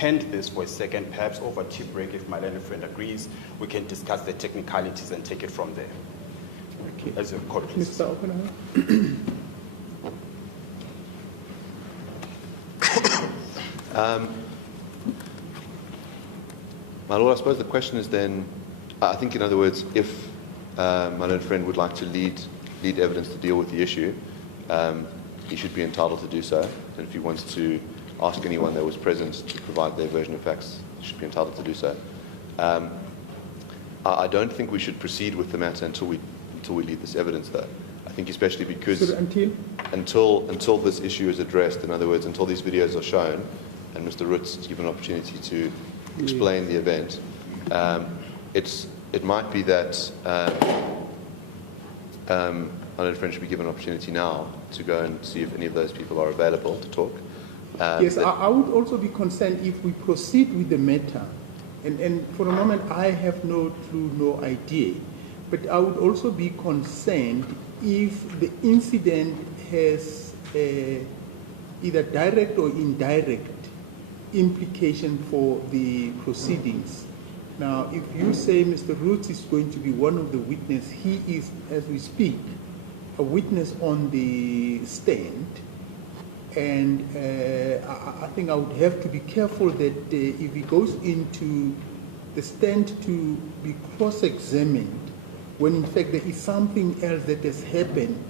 suspend this for a second, perhaps over tea break, if my learned friend agrees. We can discuss the technicalities and take it from there. Okay, as your court, please. Mr. Oppenheimer. My Lord, I suppose the question is then, I think in other words, if my learned friend would like to lead evidence to deal with the issue, he should be entitled to do so. And if he wants to ask anyone that was present to provide their version of facts, he should be entitled to do so. I don't think we should proceed with the matter until we lead this evidence, though. I think especially because So until this issue is addressed, in other words, until these videos are shown, and Mr. Roots is given an opportunity to explain the event, it might be that my learned friend should be given an opportunity now to go and see if any of those people are available to talk. Yes, I would also be concerned if we proceed with the matter, and for the moment I have no clue, no idea, but I would also be concerned if the incident has either direct or indirect implication for the proceedings. Now, if you say Mr. Roots is going to be one of the witnesses, he is, as we speak, a witness on the stand, and I think I would have to be careful that if he goes into the stand to be cross-examined, when in fact there is something else that has happened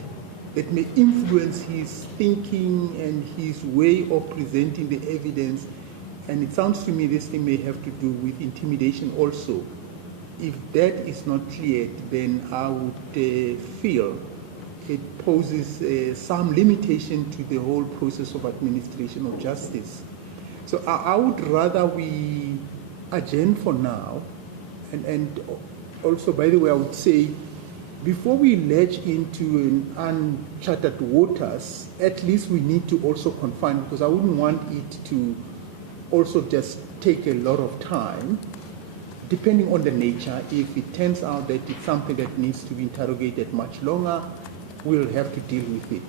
that may influence his thinking and his way of presenting the evidence. And it sounds to me this thing may have to do with intimidation also. If that is not cleared, then I would feel it poses some limitation to the whole process of administration of justice. So I would rather we adjourn for now, and also, by the way, I would say, before we ledge into an uncharted waters, at least we need to also confine, because I wouldn't want it to also just take a lot of time, depending on the nature. If it turns out that it's something that needs to be interrogated much longer, we'll have to deal with it.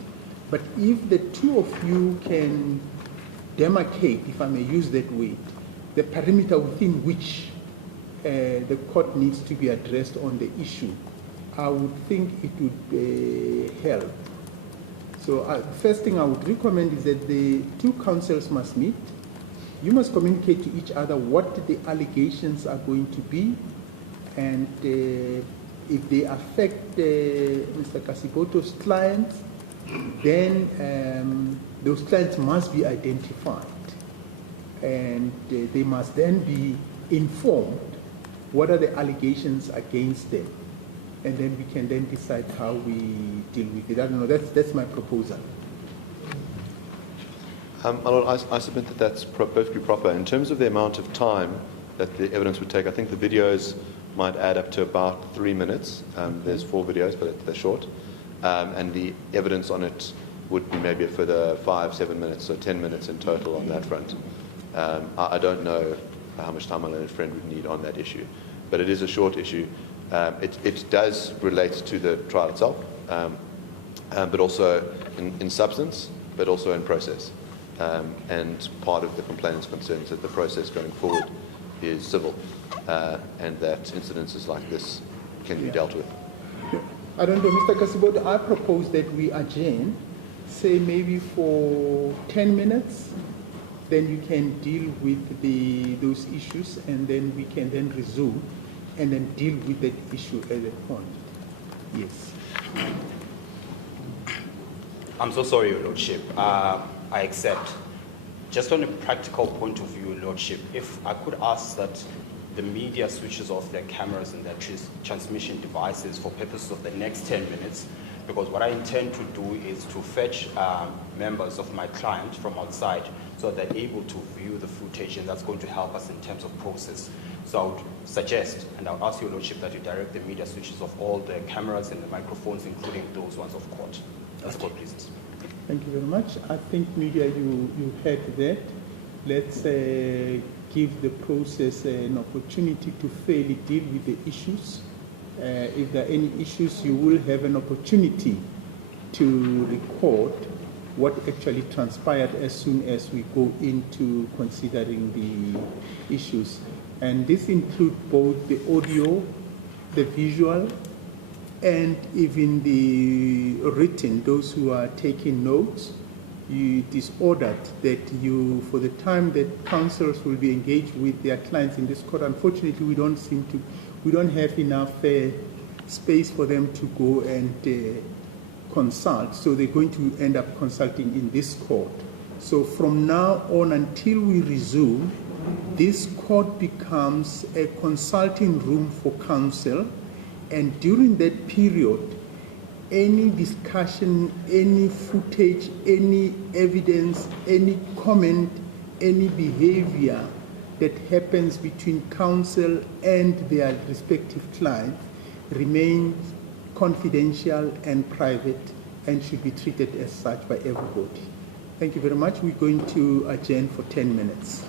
But if the two of you can demarcate, if I may use that word, the perimeter within which the court needs to be addressed on the issue, I would think it would help. So first thing I would recommend is that the two counsels must meet. You must communicate to each other what the allegations are going to be, and if they affect Mr. Kasiboto's clients, then those clients must be identified, and they must then be informed what are the allegations against them, and then we can then decide how we deal with it. I don't know, that's my proposal. I submit that that's perfectly proper. In terms of the amount of time that the evidence would take, I think the videos might add up to about 3 minutes. There's 4 videos, but they're short. And the evidence on it would be maybe a further 5-7 minutes, so 10 minutes in total on that front. I don't know how much time my learned friend would need on that issue, but it is a short issue. It does relate to the trial itself, but also in substance, but also in process. And part of the complainant's concern is that the process going forward is civil, and that incidences like this can be dealt with. I don't know, Mr. Kasiboto, I propose that we adjourn, say maybe for 10 minutes, then you can deal with those issues, and then we can then resume and then deal with that issue at that point. Yes. I'm so sorry, Your Lordship. I accept. Just on a practical point of view, Your Lordship, if I could ask that the media switches off their cameras and their transmission devices for purposes of the next 10 minutes, because what I intend to do is to fetch members of my client from outside so that they're able to view the footage, and that's going to help us in terms of process. So I would suggest, and I would ask Your Lordship, that you direct the media switches off all the cameras and the microphones, including those ones of court. That's court, please. Thank you very much. I think media, you heard that. Let's give the process an opportunity to fairly deal with the issues. If there are any issues, you will have an opportunity to record what actually transpired as soon as we go into considering the issues. And this includes both the audio, the visual, and even the written, those who are taking notes. It is ordered that you, for the time that counsels will be engaged with their clients in this court, unfortunately we don't have enough space for them to go and consult, so they're going to end up consulting in this court. So from now on until we resume, this court becomes a consulting room for counsel, and during that period, any discussion, any footage, any evidence, any comment, any behavior that happens between counsel and their respective clients remains confidential and private and should be treated as such by everybody. Thank you very much. We're going to adjourn for 10 minutes.